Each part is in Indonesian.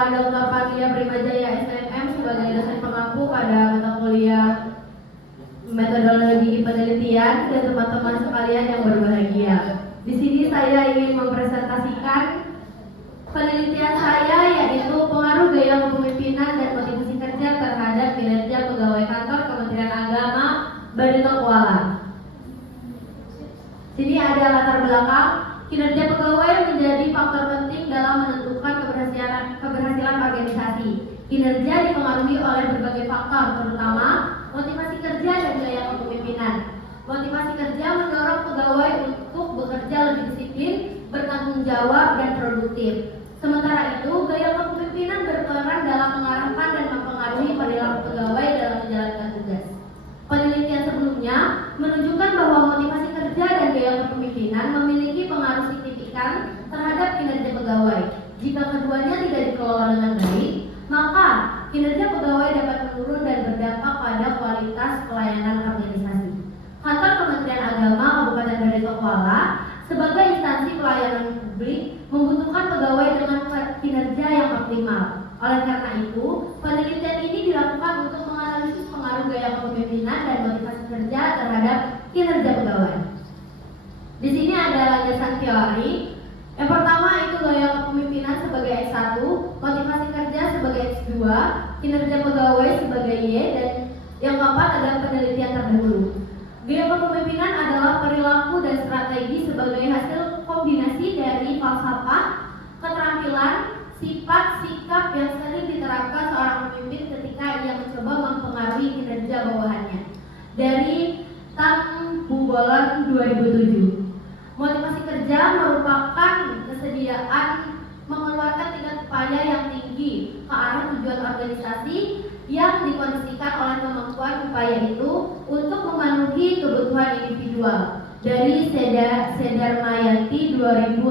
Bapak Dr. Patria Primajaya SNM sebagai dosen pengampu pada mata kuliah metodologi penelitian dan teman-teman sekalian yang berbahagia. Di sini saya ingin mempresentasikan penelitian saya, yaitu pengaruh gaya kepemimpinan dan motivasi kerja terhadap kinerja pegawai kantor Kementerian Agama Barito Kuala. Sini ada latar belakang. Kinerja pegawai menjadi faktor penting dalam menentukan keberhasilan organisasi. Kinerja dipengaruhi oleh berbagai faktor, terutama motivasi kerja dan gaya kepemimpinan. Motivasi kerja mendorong pegawai untuk bekerja lebih disiplin, bertanggung jawab, dan produktif. Sementara itu, gaya kepemimpinan berperan dalam mengarahkan dan mempengaruhi perilaku pegawai dalam menjalankan tugas. Penelitian sebelumnya menunjukkan bahwa motivasi kerja dan gaya kepemimpinan memiliki pengaruh signifikan terhadap kinerja pegawai. Jika keduanya tidak dikelola dengan baik, maka kinerja pegawai dapat menurun dan berdampak pada kualitas pelayanan organisasi. Kantor Kementerian Agama Kabupaten Barito Kuala sebagai instansi pelayanan publik membutuhkan pegawai dengan kinerja yang optimal. Oleh karena itu, penelitian ini dilakukan untuk menganalisis pengaruh gaya kepemimpinan dan motivasi kerja terhadap kinerja pegawai. Di sini ada landasan teori. Yang pertama itu gaya kepemimpinan sebagai S1, motivasi kerja sebagai S2, kinerja pegawai sebagai Y, dan yang keempat adalah penelitian terdahulu. Gaya kepemimpinan adalah perilaku dan strategi sebagai hasil kombinasi dari falsafah, keterampilan, sifat, sikap yang sering diterapkan seorang pemimpin ketika ia mencoba mempengaruhi kinerja bawahannya. Dari Tan Bubolan 2007. Motivasi kerja merupakan kesediaan mengeluarkan tingkat upaya yang tinggi ke arah tujuan organisasi yang dikondisikan oleh kemampuan upaya itu untuk memenuhi kebutuhan individual. Dari Sedarmayanti 2016.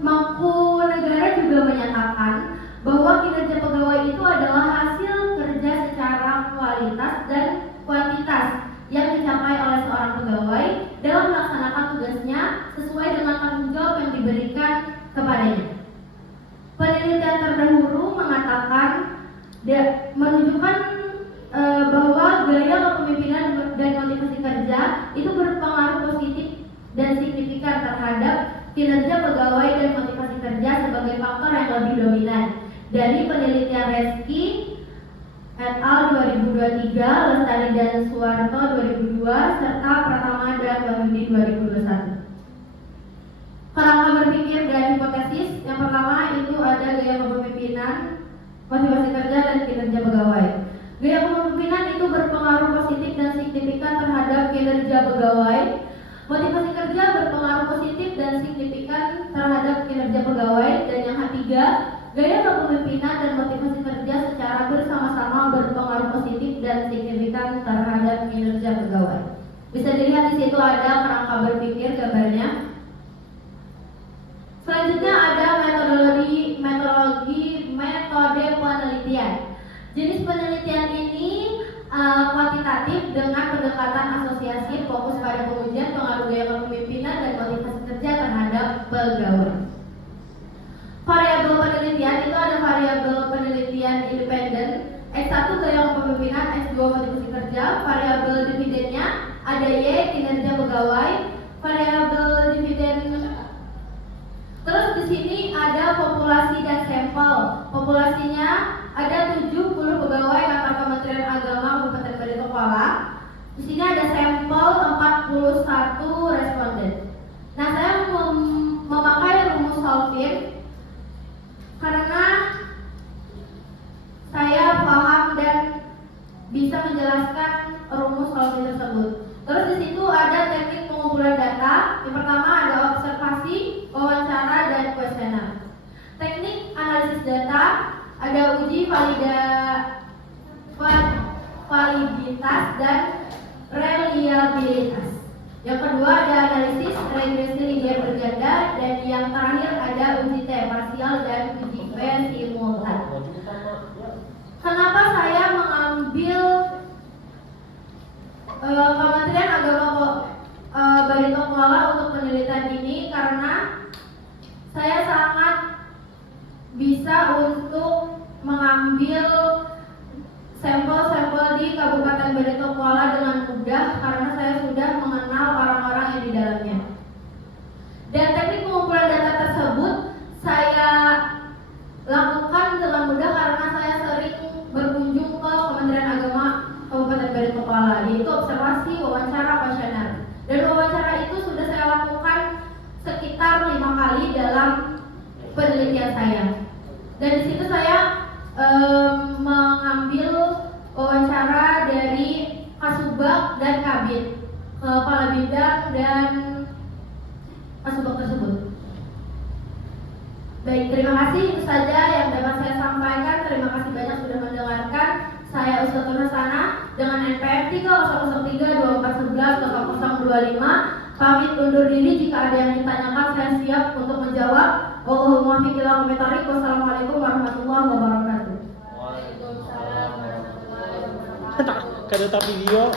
Mangkunegara juga menyatakan bahwa kinerja pegawai itu adalah hasil kerja secara kualitas dan kuantitas yang dicapai oleh seorang pegawai dalam melaksanakan tugasnya sesuai dengan tanggung jawab yang diberikan kepadanya. Penelitian terdahulu menunjukkan bahwa gaya kepemimpinan dan motivasi kerja itu berpengaruh positif dan signifikan terhadap kinerja pegawai dan motivasi kerja sebagai faktor yang lebih dominan. Dari penelitian Reski et al. 2023, Lestari dan Suwarto 2002, serta Pratama dan Wahyudi 2021. Kerangka berpikir dan hipotesis. Yang pertama itu ada gaya kepemimpinan, motivasi kerja, dan kinerja pegawai. Gaya kepemimpinan itu berpengaruh positif dan signifikan terhadap kinerja pegawai. Motivasi kerja berpengaruh positif dan signifikan terhadap kinerja pegawai. Dan yang ketiga, gaya kepemimpinan dan motivasi kerja secara bersama-sama berpengaruh positif dan signifikan terhadap kinerja pegawai. Bisa dilihat di situ ada kerangka berpikir gambarnya. Selanjutnya ada metode penelitian. Jenis penelitian ini kuantitatif dengan pendekatan asosiasi fokus pada pengujian pengaruh gaya kepemimpinan dan motivasi kerja terhadap pegawai. Variabel penelitian itu ada variabel penelitian independen, S1 gaya kepemimpinan, S2 motivasi kerja. Variabel dividennya ada Y, kinerja pegawai. Variabel dividen. Terus di sini ada populasi dan sampel. Populasinya ada 70 pegawai kantor Kementerian Agama Kabupaten Barito Kuala. Di sini ada sampel 41 responden. Nah, saya memakai rumus Solvin karena saya paham dan bisa menjelaskan rumus Solvin tersebut. Terus di situ ada teknik pengumpulan data. Yang pertama ada observasi, wawancara, dan kuesioner. Teknik analisis data ada uji validitas dan reliabilitas. Yang kedua ada analisis regresi linear berganda, dan yang terakhir ada uji T parsial dan uji V simultan. Kenapa saya mengambil Kementerian Agama Barito Kuala untuk penelitian ini? Karena saya sangat mengambil sampel-sampel di Kabupaten Barito Kuala dengan mudah karena saya sudah mengenal orang-orang yang di dalamnya. Dan teknik pengumpulan data tersebut saya lakukan dengan mudah karena saya sering berkunjung ke Kementerian Agama Kabupaten Barito Kuala, yaitu observasi, wawancara, kuesioner. Dan wawancara itu sudah saya lakukan sekitar 5 kali dalam penelitian saya. Dan di situ saya mengambil wawancara dari Kasubag dan Kabid, kepala bidang dan Kasubag tersebut. Baik, terima kasih. Itu saja yang dapat saya sampaikan. Terima kasih banyak sudah mendengarkan. Saya Ustadzah Hasanah dengan NPM 300134110025 pamit undur diri. Jika ada yang ditanyakan saya siap untuk menjawab. Allahumma fiqillah komentarik. Wassalamualaikum warahmatullahi wabarakatuh. Waalaikumsalam warahmatullahi wabarakatuh. Kada video.